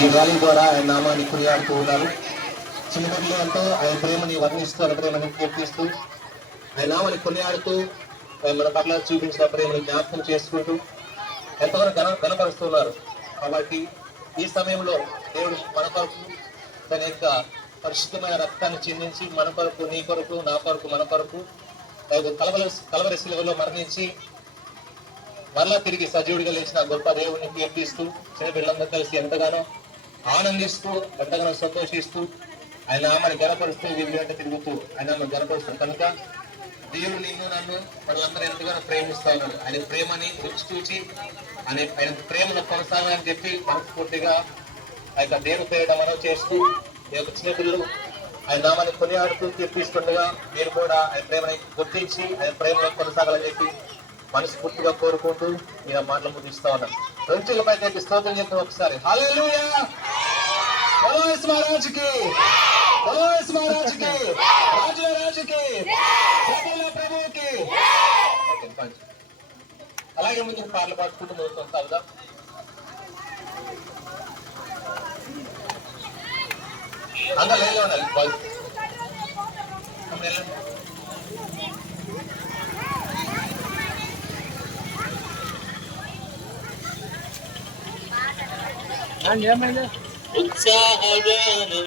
ఈ ర్యాలీ ద్వారా ఆయన నామాన్ని కొనియాడుతూ ఉన్నారు. చిన్నపిల్లలు ఎంతో ఆయన ప్రేమని వర్ణిస్తూ ఆయన ప్రేమని కీర్తిస్తూ ఆయన నామాన్ని కొనియాడుతూ మన పట్ల చూపించిన ప్రేమను జ్ఞాపకం చేసుకుంటూ ఎంతగానో గణపరుస్తున్నారు. కాబట్టి ఈ సమయంలో దేవుడు మన కొరకు తన యొక్క పరిశుద్ధమైన రక్తాన్ని చిందించి మన కొరకు, నీ కొరకు, నా కొరకు, మన కొరకు కలవరి శిలువలో మరణించి మరలా తిరిగి సజీవుడిగా లేచిన గొప్ప దేవుడిని కీర్తిస్తూ చిన్నపిల్లలందరూ కలిసి ఎంతగానో ఆనందిస్తూ ఎంతగానో సంతోషిస్తూ ఆయన నామాన్ని గణపరుస్తూ వీధి వెంట తిరుగుతూ ఆయన నామాన్ని గణపరుస్తాం. కనుక దేవుడు నిన్ను నన్ను మనలందరూ ఎంతగానో ప్రేమిస్తా ఉన్నాడు. ఆయన ప్రేమని రుచి చూచి ఆయన ప్రేమను కొనసాగాలని చెప్పి మనస్ఫూర్తిగా ఆ యొక్క దేవుని పేరిట మనం చేస్తూ ఈ యొక్క చిన్నపిల్లలు ఆయన నామాన్ని కొనియాడుతూ కీర్తిస్తుండగా మీరు కూడా ఆయన ప్రేమని గుర్తించి ఆయన ప్రేమను కొనసాగాలని చెప్పి మనస్ఫూర్తిగా కోరుకుంటూ నేను మాటలు ముగిస్తా ఉన్నాను. రెంచులపై స్తోత్రం చెప్తాం ఒకసారి. హల్లెలూయా, బోలో యేసు మహారాజుకి, బోలో యేసు మహారాజుకి, రాజుల రాజుకి, ప్రభువుల ప్రభువుకి. అలాగే ముందుకు పాటలు పాడుకుంటూ ముందుకు కొనసాగుదాం. అందరూ లైన్లో ఉండాలి. ఉత్సాహ